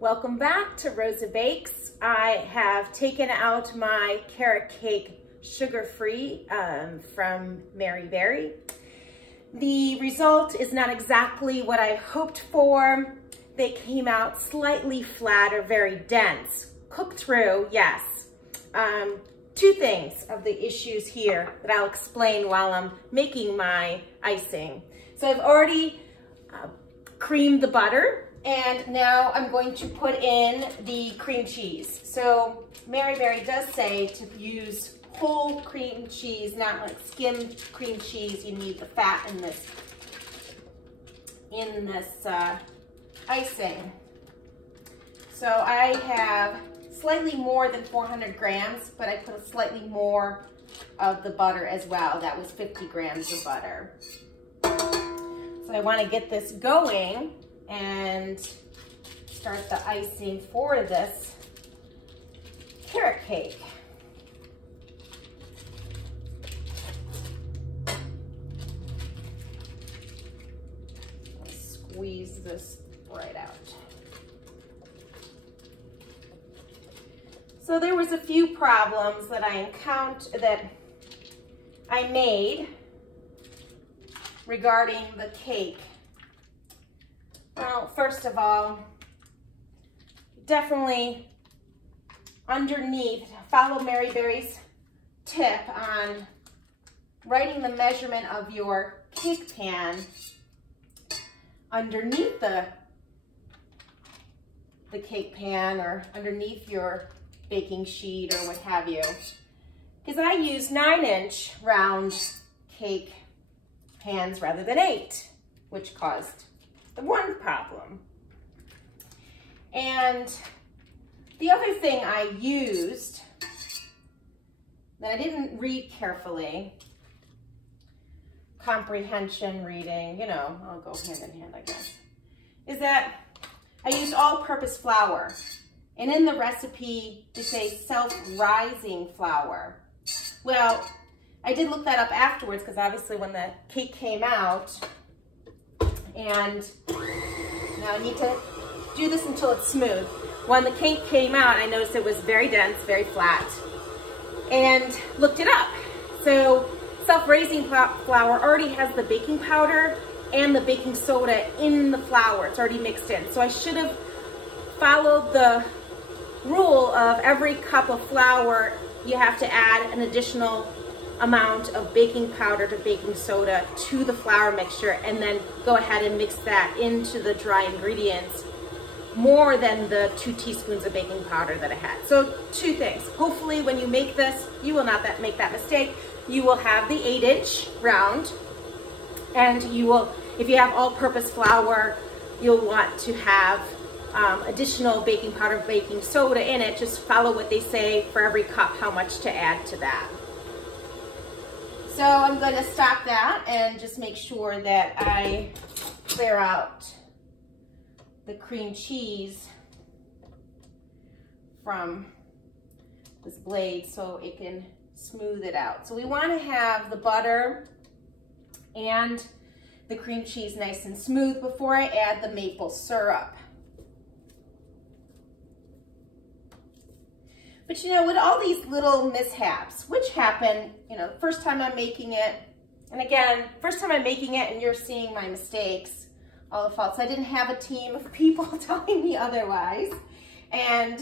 Welcome back to Rosa Bakes. I have taken out my carrot cake sugar-free from Mary Berry. The result is not exactly what I hoped for. They came out slightly flat or very dense. Cooked through, yes. Two things of the issues here that I'll explain while I'm making my icing. So I've already creamed the butter, and now I'm going to put in the cream cheese. So Mary Berry does say to use whole cream cheese, not like skimmed cream cheese. You need the fat in this icing. So I have slightly more than 400 grams, but I put slightly more of the butter as well. That was 50 grams of butter. So I want to get this going and start the icing for this carrot cake. Squeeze this right out. So there was a few problems that I encountered, that I made regarding the cake. Well, first of all, definitely underneath, follow Mary Berry's tip on writing the measurement of your cake pan underneath the cake pan or underneath your baking sheet or what have you. Because I use 9-inch round cake pans rather than 8, which caused the one problem. And the other thing I used that I didn't read carefully, comprehension reading, you know, I'll go hand in hand, I guess, is that I used all-purpose flour. And in the recipe, they say self-rising flour. Well, I did look that up afterwards because obviously when the cake came out, and now I need to do this until it's smooth. When the cake came out, I noticed it was very dense, very flat, and looked it up. So self-raising flour already has the baking powder and the baking soda in the flour. It's already mixed in. So I should have followed the rule of every cup of flour, you have to add an additional amount of baking powder to baking soda to the flour mixture, and then go ahead and mix that into the dry ingredients more than the 2 teaspoons of baking powder that I had. So 2 things. Hopefully when you make this, you will not make that mistake. You will have the 8-inch round, and you will, if you have all-purpose flour, you'll want to have additional baking powder, baking soda in it. Just follow what they say for every cup, how much to add to that. So I'm going to stop that and just make sure that I clear out the cream cheese from this blade so it can smooth it out. So we want to have the butter and the cream cheese nice and smooth before I add the maple syrup. But you know, with all these little mishaps, which happen, you know, first time I'm making it, and again, first time I'm making it and you're seeing my mistakes, all the faults. I didn't have a team of people telling me otherwise, and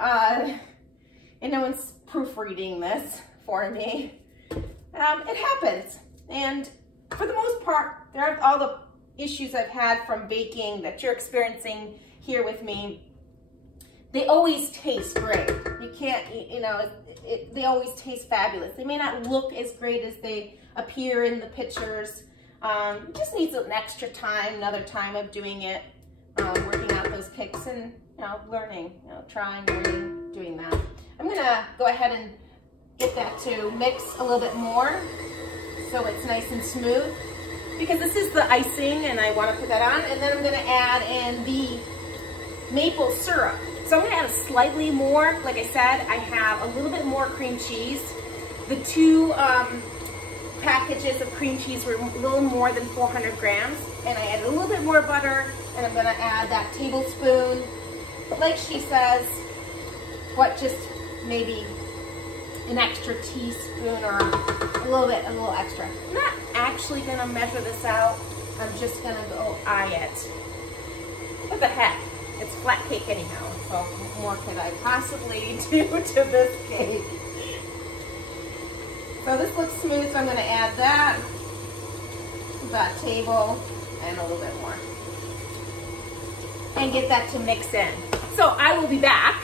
no one's proofreading this for me. It happens, and for the most part, there are all the issues I've had from baking that you're experiencing here with me. They always taste great. You can't, you know, they always taste fabulous. They may not look as great as they appear in the pictures. It just needs an extra time, another time of doing it, working out those kicks and, you know, learning, you know, trying, learning, doing that. I'm gonna go ahead and get that to mix a little bit more so it's nice and smooth, because this is the icing and I want to put that on, and then I'm gonna add in the maple syrup. So I'm gonna add slightly more. Like I said, I have a little bit more cream cheese. The 2 packages of cream cheese were a little more than 400 grams, and I added a little bit more butter, and I'm gonna add that tablespoon like she says, what, just maybe an extra teaspoon or a little extra. I'm not actually gonna measure this out. I'm just gonna go eye it. What the heck? It's flat cake anyhow, so what more could I possibly do to this cake? So this looks smooth, so I'm gonna add that table and a little bit more. And get that to mix in. So I will be back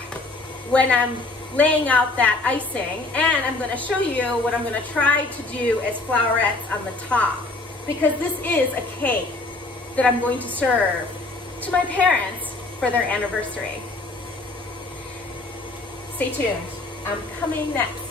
when I'm laying out that icing, and I'm gonna show you what I'm gonna try to do as flowerets on the top, because this is a cake that I'm going to serve to my parents for their anniversary. Stay tuned, I'm coming next.